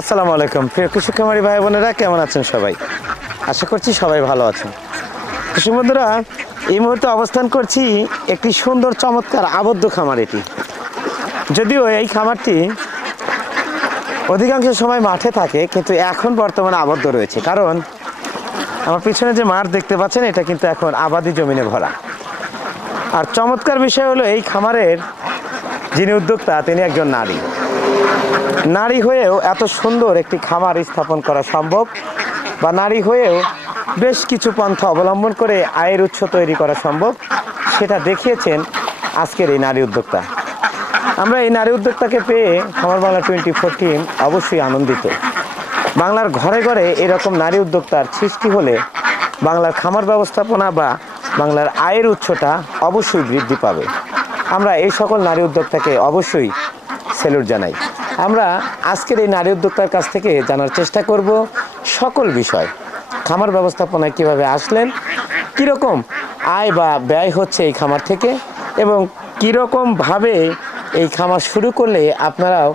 আসসালামু আলাইকুম। প্রিয় কৃষক খামারি ভাই বোনেরা, কেমন আছেন সবাই? আশা করছি সবাই ভালো আছেন। কৃষক বন্ধুরা, এই মুহূর্তে অবস্থান করছি একটি সুন্দর চমৎকার আবদ্ধ খামার এটি। যদিও এই খামারটি অধিকাংশ সময় মাঠে থাকে, কিন্তু এখন বর্তমানে আবদ্ধ রয়েছে। কারণ আমার পিছনে যে মাঠ দেখতে পাচ্ছেন, এটা কিন্তু এখন আবাদি জমিনে ভরা। আর চমৎকার বিষয় হলো, এই খামারের যিনি উদ্যোক্তা, তিনি একজন নারী। নারী হয়েও এত সুন্দর একটি খামার স্থাপন করা সম্ভব বা নারী হয়েও বেশ কিছু পন্থা অবলম্বন করে আয়ের উৎস তৈরি করা সম্ভব, সেটা দেখিয়েছেন আজকের এই নারী উদ্যোক্তা। আমরা এই নারী উদ্যোক্তাকে পেয়ে খামার বাংলা টোয়েন্টি ফোর টিম অবশ্যই আনন্দিত। বাংলার ঘরে ঘরে এরকম নারী উদ্যোক্তার সৃষ্টি হলে বাংলার খামার ব্যবস্থাপনা বা বাংলার আয়ের উৎসটা অবশ্যই বৃদ্ধি পাবে। আমরা এই সকল নারী উদ্যোক্তাকে অবশ্যই স্যালুট জানাই। আমরা আজকের এই নারী উদ্যোক্তার কাছ থেকে জানার চেষ্টা করব সকল বিষয়। খামার ব্যবস্থাপনায় কীভাবে আসলেন, কীরকম আয় বা ব্যয় হচ্ছে এই খামার থেকে এবং কীরকমভাবে এই খামার শুরু করলে আপনারাও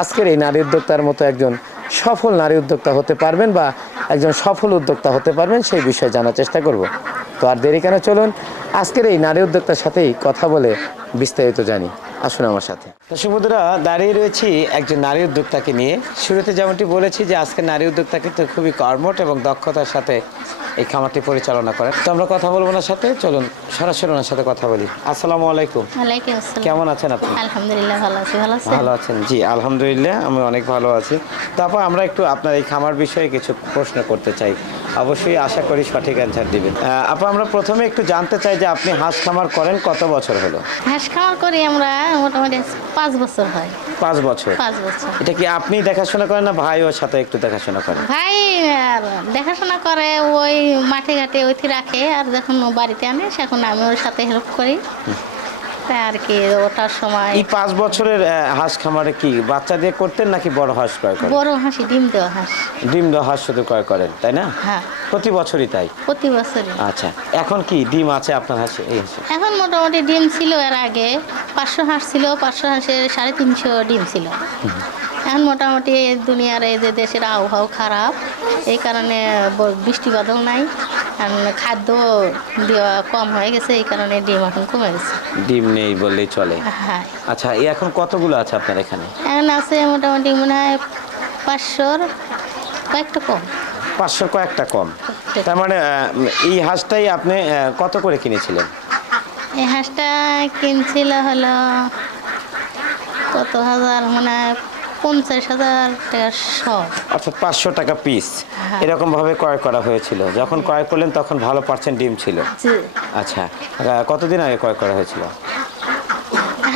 আজকের এই নারী উদ্যোক্তার মতো একজন সফল নারী উদ্যোক্তা হতে পারবেন বা একজন সফল উদ্যোক্তা হতে পারবেন সেই বিষয়ে জানার চেষ্টা করব। তো আর দেরি কেন চলুন, আজকের এই নারী উদ্যোক্তার সাথেই কথা বলে বিস্তারিত জানি। আসুন আমার সাথে। দর্শক বন্ধুরা দাঁড়িয়ে রয়েছি একজন নারী উদ্যোক্তাকে নিয়ে। শুরুতে যেমনটি বলেছি যে আজকে নারী উদ্যোক্তা কিন্তু খুবই কর্মঠ এবং দক্ষতার সাথে এই খামারটি পরিচালনা করেন। তো আমরা কথা বলব ওনার সাথে। চলুন সরাসরি ওনার সাথে কথা বলি। আসসালামু আলাইকুম। কেমন আছেন আপনি? আলহামদুলিল্লাহ ভালো আছি। ভালো আছেন? ভালো আছেন। জি আলহামদুলিল্লাহ আমি অনেক ভালো আছি। তারপর আমরা একটু আপনার এই খামার বিষয়ে কিছু প্রশ্ন করতে চাই। অবশ্যই আশা করি সঠিক অ্যান্সার দিবেন। আপা আমরা প্রথমে একটু জানতে চাই যে আপনি হাঁস খামার করেন কত বছর হলো? হাঁস খামার করি আমরা মোটামুটি পাঁচ বছর হয়। পাঁচ বছর? পাঁচ বছর। এটা কি আপনি দেখাশোনা করেন না ভাই ওর সাথে একটু দেখাশোনা করেন? ভাই আর দেখাশোনা করে ওই মাঠে ঘাটে ওইটি রাখে আর যখন বাড়িতে আনে সেখন আমি ওর সাথে হেল্প করি। আর কি ওটার সময়। এই পাঁচ বছরের হাঁস খামারে কি বাচ্চা দিয়ে করতেন নাকি বড় হাঁস ক্রয় করেন? বড় হাসি ডিম দেওয়া হাঁস। ডিম দেওয়া হাঁস শুধু ক্রয় করেন তাই না? হ্যাঁ। প্রতি বছরই তাই? প্রতি বছরই। আচ্ছা এখন কি ডিম আছে আপনার হাঁসে এই হাঁসে? এখন মোটামুটি ডিম ছিল এর আগে পাঁচশো হাঁস ছিল পাঁচশো হাঁসের সাড়ে তিনশো ডিম ছিল। এখন মোটামুটি দুনিয়ার এই যে দেশের আবহাওয়া খারাপ এই কারণে ব- বৃষ্টি বাদল নাই আর খাদ্য দেওয়া কম হয়ে গেছে এই কারণে ডিম এখন কমে গেছে। ডিম নেই বললেই চলে। হ্যাঁ। আচ্ছা এই এখন কতগুলো আছে আপনার এখানে? এখন আছে মোটামুটি মনে হয় পাঁচশোর কয়েকটা কম। পাঁচশো কয়েকটা কম। তার মানে এই হাঁসটাই আপনি কত করে কিনেছিলেন? এই হাঁসটা কিনছিল হলো কত হাজার মানে পঞ্চাশ হাজার অর্থাৎ পাঁচশো টাকা পিস হ্যাঁ। এরকম ভাবে ক্রয় করা হয়েছিল। যখন ক্রয় করলেন তখন ভালো পার্সেন্ট ডিম ছিল। আচ্ছা কতদিন আগে ক্রয় করা হয়েছিল?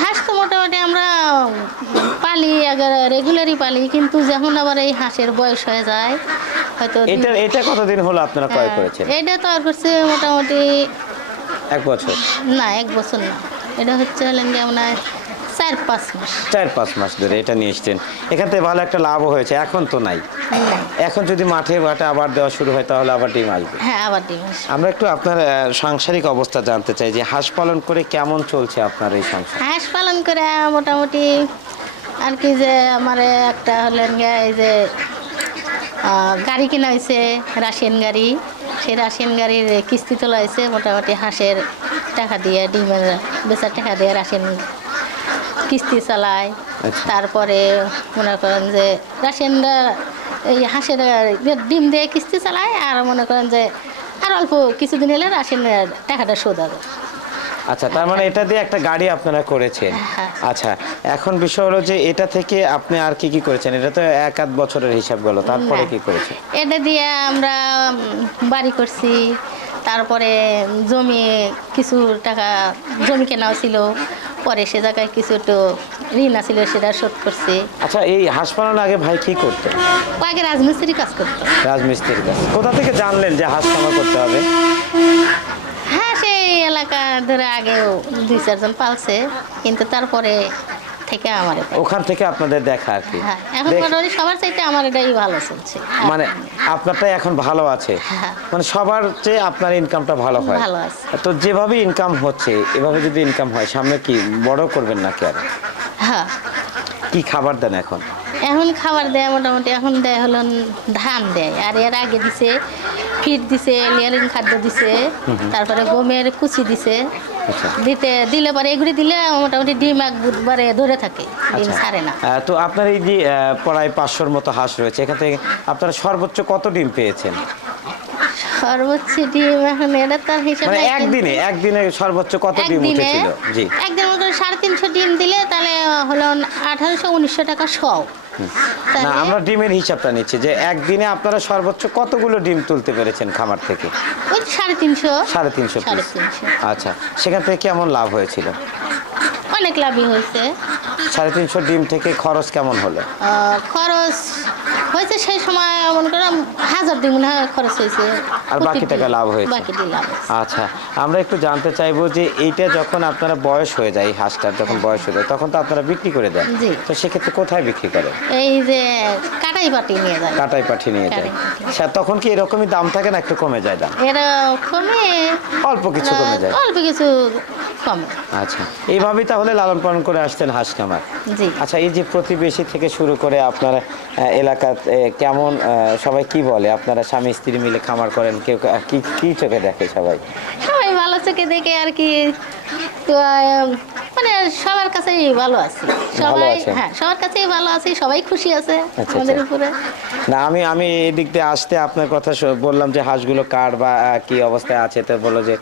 হাঁস তো মোটামুটি আমরা পালি আগে রেগুলারই পালি কিন্তু যখন আবার এই হাঁসের বয়স হয়ে যায় হয়তো এটা এটা কতদিন হলো আপনারা ক্রয় হ্যাঁ, করেছেন? এটা তো আর করছে মোটামুটি এক বছর। না এক বছর না। এটা হচ্ছে হলেন যে আপনার চার পাঁচ মাস। চার পাঁচ মাস ধরে এটা নিয়ে এসছেন। এখান থেকে ভালো একটা লাভও হয়েছে এখন তো নাই। এখন যদি মাঠে মাঠে আবার দেওয়া শুরু হয় তাহলে আবার ডিম আসবে। হ্যাঁ আবার ডিম আমরা একটু আপনার সাংসারিক অবস্থা জানতে চাই যে হাঁস পালন করে কেমন চলছে আপনার এই সংসার? হাঁস পালন করে মোটামুটি আর কি যে আমার একটা হলেন এই যে গাড়ি কেনা হয়েছে রাশিয়ান গাড়ি। সেই রাশিয়ান গাড়ির কিস্তি তোলা হয়েছে মোটামুটি হাঁসের টাকা দিয়ে ডিমের বেচার টাকা দিয়ে রাশিয়ান কিস্তি চালায় আচ্ছা। তারপরে মনে করেন যে রাশিয়ানরা এই হাঁসের ডিম দিয়ে কিস্তি চালায় আর মনে করেন যে আর অল্প কিছুদিন এলে রাশিয়ানের টাকাটা শোধ হবে আচ্ছা তার মানে এটা দিয়ে একটা গাড়ি আপনারা করেছেন হ্যাঁ। আচ্ছা এখন বিষয় হলো যে এটা থেকে আপনি আর কি কি করেছেন এটা তো এক আধ বছরের হিসাব গেল তারপরে। কি করেছেন এটা দিয়ে আমরা বাড়ি করছি তারপরে জমি কিছু টাকা জমি কেনাও ছিল পরে সে জায়গায় কিছু একটু ঋণ আছিল সেটা শোধ করছে। আচ্ছা এই হাঁস পালন আগে ভাই কি করতো? ও আগে রাজমিস্ত্রি কাজ করতো। রাজমিস্ত্রি কাজ। কোথা থেকে জানলেন যে হাঁস খামার করতে হবে? হ্যাঁ সেই এলাকা ধরে আগেও দুই চারজন পালছে কিন্তু তারপরে থেকে আমার ওখান থেকে আপনাদের দেখা আর কি। হ্যাঁ এখন মোটামুটি সবার চাইতে আমার এটাই ভালো চলছে। মানে আপনারটাই এখন ভালো আছে। হ্যাঁ। মানে সবার চেয়ে আপনার ইনকামটা ভালো হয়। ভালো আছে। তো যেভাবে ইনকাম হচ্ছে এভাবে যদি ইনকাম হয় সামনে কি বড় করবেন নাকি আর? হ্যাঁ। কি খাবার দেন এখন? এখন খাবার দেয় মোটামুটি এখন দেয় হলো ধান দেয়। আর এর আগে দিছে ফিট দিছে লিয়ারিং খাদ্য দিছে তারপরে গমের কুচি দিছে। দিতে দিলে পরে এগুলি দিলে মোটামুটি ডিম এক বুধবারে ধরে থাকে ডিম আচ্ছা। ছাড়ে না। তো আপনার এই যে পড়ায় প্রায় পাঁচশোর মতো হাঁস রয়েছে এখান থেকে আপনারা সর্বোচ্চ কত ডিম পেয়েছেন? সর্বোচ্চ ডিম এখন এটা তার হিসাবে মানে একদিনে একদিনে সর্বোচ্চ কত ডিম উঠেছিল? জি। একদিন মতো সাড়ে তিনশো ডিম দিলে তাহলে হলো আঠারোশো উনিশশো টাকা শও না আমরা ডিমের হিসাবটা নিচ্ছি যে একদিনে আপনারা সর্বোচ্চ কতগুলো ডিম তুলতে পেরেছেন খামার থেকে? ওই সাড়ে তিনশো। সাড়ে তিনশো আচ্ছা সেখান থেকে কেমন লাভ হয়েছিল? অনেক লাভই হয়েছে। সাড়ে তিনশো ডিম থেকে খরচ কেমন হলো? খরচ হয়েছে সেই সময় মনে করলাম হাজার দিন মনে হয় খরচ হয়েছে। আর বাকি টাকা লাভ হয়েছে। বাকি লাভ আচ্ছা আমরা একটু জানতে চাইব যে এইটা যখন আপনারা বয়স হয়ে যায় এই হাঁসটার যখন বয়স হয়ে যায় তখন তো আপনারা বিক্রি করে দেন। তো সেক্ষেত্রে কোথায় বিক্রি করেন এই যে কাটাই পাটি নিয়ে যায়। কাটাই পাঠিয়ে নিয়ে যায়। পাঠিয়ে। আচ্ছা তখন কি এরকমই দাম থাকে না একটু কমে যায় দাম? এরা কমে অল্প কিছু কমে যায়। অল্প কিছু আচ্ছা এইভাবে তাহলে লালন পালন করে আসতেন হাঁস খামার জি। আচ্ছা এই যে প্রতিবেশী থেকে শুরু করে আপনার এলাকা কেমন আহ, সবাই কি বলে? আপনারা স্বামী স্ত্রী মিলে খামার করেন কেউ কি কি চোখে দেখে সবাই? চোখে দেখে আর কি মানে সবার কাছেই ভালো আছি। সবাই হ্যাঁ সবার কাছেই ভালো আছি সবাই খুশি আছে আচ্ছা, আমাদের আচ্ছা। উপরে। না আমি আমি এই দিক দিয়ে আসতে আপনার কথা বললাম যে হাঁসগুলো কার বা কি অবস্থায় আছে তো বলল যে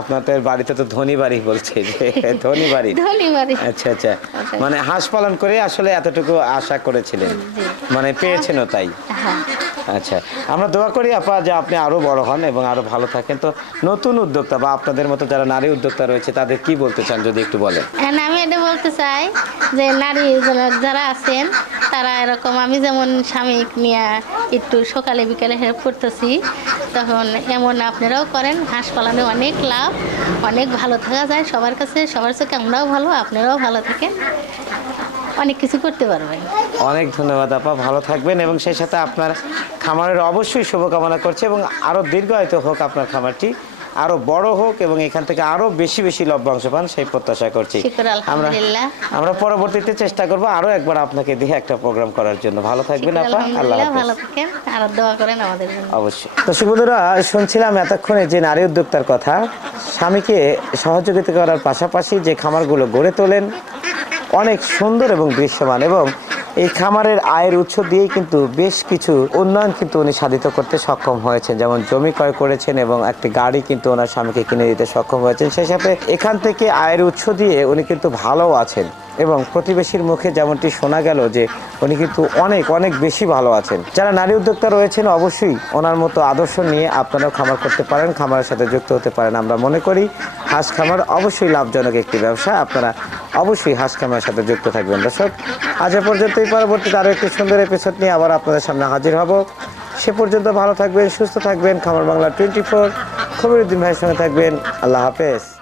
আপনাদের বাড়িতে তো ধনী বাড়ি বলছে যে ধনী বাড়ি। ধনী বাড়ি। আচ্ছা আচ্ছা। আচ্ছা। মানে হাঁস পালন করে আসলে এতটুকু আশা করেছিলেন। মানে পেয়েছেনও তাই। হ্যাঁ। আচ্ছা আমরা দোয়া করি আপা যে আপনি আরও বড় হন এবং আরও ভালো থাকেন। তো নতুন উদ্যোক্তা বা আপনাদের মতো যারা নারী উদ্যোক্তা রয়েছে, তাদের কি বলতে চান যদি একটু বলেন? And আমি এটা বলতে চাই যে নারী যারা আছেন, তারা এরকম আমি যেমন স্বামী নিয়ে একটু সকালে বিকালে হেল্প করতেছি, তখন এমন আপনারাও করেন, হাঁস পালনে অনেক লাভ, অনেক ভালো থাকা যায়, সবার কাছে, সবার চোখে আমরাও ভালো, আপনারাও ভালো থাকেন। অনেক কিছু করতে পারবেন অনেক ধন্যবাদ আপা ভালো থাকবেন এবং সেই সাথে আপনার খামারের অবশ্যই শুভকামনা করছে এবং আরও দীর্ঘায়িত হোক আপনার খামারটি আরও বড় হোক এবং এখান থেকে আরও বেশি বেশি লভ্যাংশ পান সেই প্রত্যাশা করছি। আমরা আমরা পরবর্তীতে চেষ্টা করব আরও একবার আপনাকে দিয়ে একটা প্রোগ্রাম করার জন্য। ভালো থাকবেন আপা আল্লাহ আলহামদুলিল্লাহ হাফেজ। ভালো থাকেন। আর দোয়া করেন আমাদের জন্য। অবশ্যই। তো শুনছিলাম এতক্ষণে যে নারী উদ্যোক্তার কথা স্বামীকে সহযোগিতা করার পাশাপাশি যে খামারগুলো গড়ে তোলেন অনেক সুন্দর এবং দৃশ্যমান এবং এই খামারের আয়ের উৎস দিয়েই কিন্তু বেশ কিছু উন্নয়ন কিন্তু উনি সাধিত করতে সক্ষম হয়েছেন। যেমন জমি ক্রয় করেছেন এবং একটি গাড়ি কিন্তু ওনার স্বামীকে কিনে দিতে সক্ষম হয়েছেন। সেই সাথে এখান থেকে আয়ের উৎস দিয়ে উনি কিন্তু ভালো আছেন এবং প্রতিবেশীর মুখে যেমনটি শোনা গেল যে উনি কিন্তু অনেক অনেক বেশি ভালো আছেন। যারা নারী উদ্যোক্তা রয়েছেন অবশ্যই ওনার মতো আদর্শ নিয়ে আপনারাও খামার করতে পারেন, খামারের সাথে যুক্ত হতে পারেন। আমরা মনে করি, হাঁস খামার অবশ্যই লাভজনক একটি ব্যবসা। আপনারা অবশ্যই হাস খামারের সাথে যুক্ত থাকবেন, দর্শক। আজ এ পর্যন্তই। পরবর্তীতে আরও একটি সুন্দর এপিসোড নিয়ে আবার আপনাদের সামনে হাজির হব। সে পর্যন্ত ভালো থাকবেন, সুস্থ থাকবেন। খামার বাংলা টোয়েন্টি ফোর খবরুদ্দিন ভাইয়ের সঙ্গে থাকবেন। আল্লাহ হাফেজ।